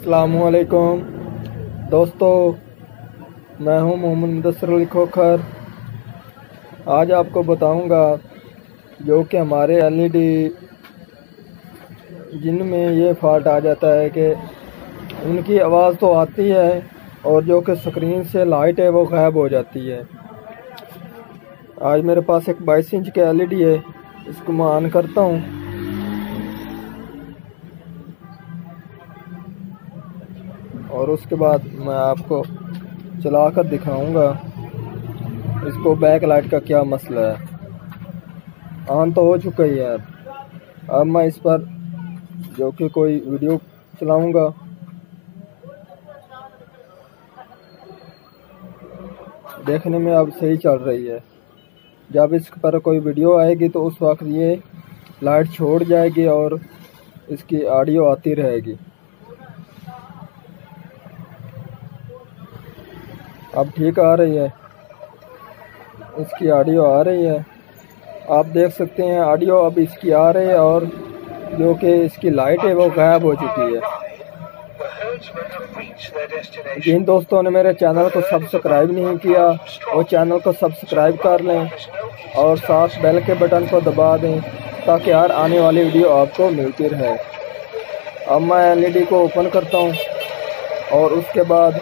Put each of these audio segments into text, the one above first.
अस्सलामुअलैकुम दोस्तों, मैं हूं मोहम्मद मुदस्सिर अली खोखर। आज आपको बताऊंगा जो कि हमारे एलईडी जिनमें ये फॉल्ट आ जाता है कि उनकी आवाज़ तो आती है और जो कि स्क्रीन से लाइट है वो गायब हो जाती है। आज मेरे पास एक 22 इंच का एलईडी है, इसको मैं ऑन करता हूँ। और उसके बाद मैं आपको चला कर दिखाऊंगा इसको बैक लाइट का क्या मसला है। ऑन तो हो चुका ही है। अब मैं इस पर जो कि कोई वीडियो चलाऊंगा। देखने में अब सही चल रही है। जब इस पर कोई वीडियो आएगी तो उस वक्त ये लाइट छोड़ जाएगी और इसकी ऑडियो आती रहेगी। अब ठीक आ रही है, इसकी ऑडियो आ रही है। आप देख सकते हैं ऑडियो अब इसकी आ रही है और जो कि इसकी लाइट है वो गायब हो चुकी है। जिन दोस्तों ने मेरे चैनल को सब्सक्राइब नहीं किया वो चैनल को सब्सक्राइब कर लें और साथ बेल के बटन को दबा दें ताकि हर आने वाली वीडियो आपको मिलती रहे। अब मैं एलईडी को ओपन करता हूं और उसके बाद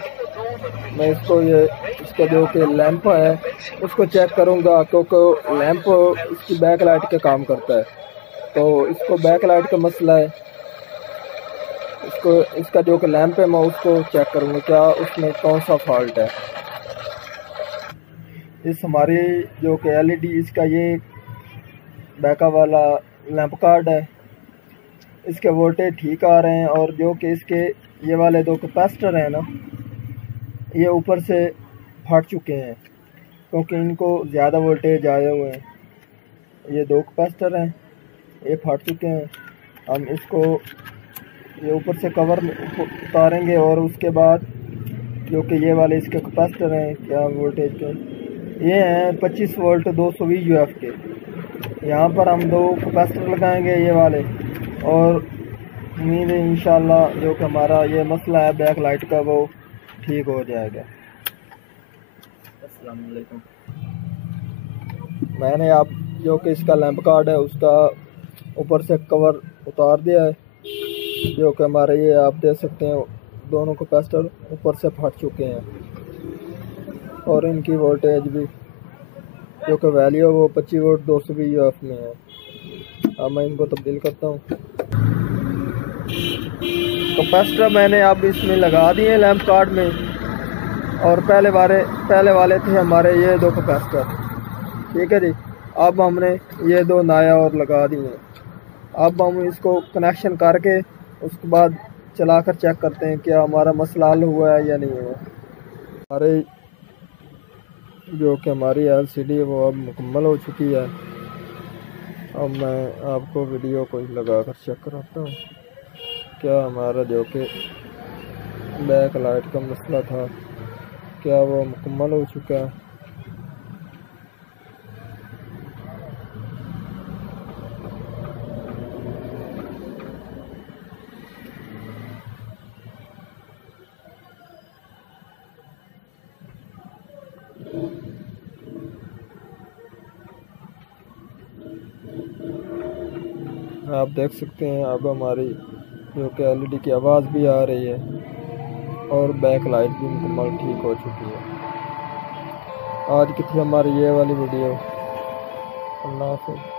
मैं इसका जो कि लैंप है उसको चेक करूंगा, क्योंकि लैंप इसकी बैक लाइट के काम करता है। तो इसको बैक लाइट का मसला है, इसका जो कि लैंप है मैं उसको चेक करूंगा क्या उसमें कौन सा फॉल्ट है। इस हमारी जो कि एलईडी इसका ये बैकअप वाला लैंप कार्ड है, इसके वोल्टेज ठीक आ रहे हैं और जो कि इसके ये वाले दो कैपेसिटर हैं ना, ये ऊपर से फट चुके हैं क्योंकि इनको ज़्यादा वोल्टेज आए हुए हैं। ये दो कैपेसिटर हैं, ये फट चुके हैं। हम इसको ये ऊपर से कवर उतारेंगे और उसके बाद जो कि ये वाले इसके कैपेसिटर हैं क्या वोल्टेज के, ये हैं 25 वोल्ट 220 यूएफ के। यहाँ पर हम दो कैपेसिटर लगाएंगे ये वाले और उम्मीद है इंशाल्लाह जो कि हमारा ये मसला है बैक लाइट का वो ठीक हो जाएगा। अस्सलाम वालेकुम। मैंने आप जो कि इसका लैंप कार्ड है उसका ऊपर से कवर उतार दिया है। जो कि हमारे ये आप देख सकते हैं दोनों कैपेसिटर ऊपर से फट चुके हैं और इनकी वोल्टेज भी जो कि वैल्यू है वो 25 वोल्ट 220 यूएफ में है। अब मैं इनको तब्दील करता हूँ। कैपेसिटर मैंने अब इसमें लगा दिए लैंप कार्ड में और पहले वाले थे हमारे ये दो कैपेसिटर, ठीक है जी। अब हमने ये दो नया और लगा दिए। अब हम इसको कनेक्शन करके उसके बाद चलाकर चेक करते हैं क्या हमारा मसला हल हुआ है या नहीं हुआ। हमारे जो कि हमारी एलसीडी है वो अब मुकम्मल हो चुकी है। अब मैं आपको वीडियो को लगा कर चेक कराता हूँ क्या हमारा जो कि बैक लाइट का मसला था क्या वो मुकम्मल हो चुका है। आप देख सकते हैं अब हमारी जो कि एलईडी की आवाज़ भी आ रही है और बैक लाइट भी मुकम्मल ठीक हो चुकी है। आज की थी हमारी ये वाली वीडियो। अल्लाह हाफ़िज़।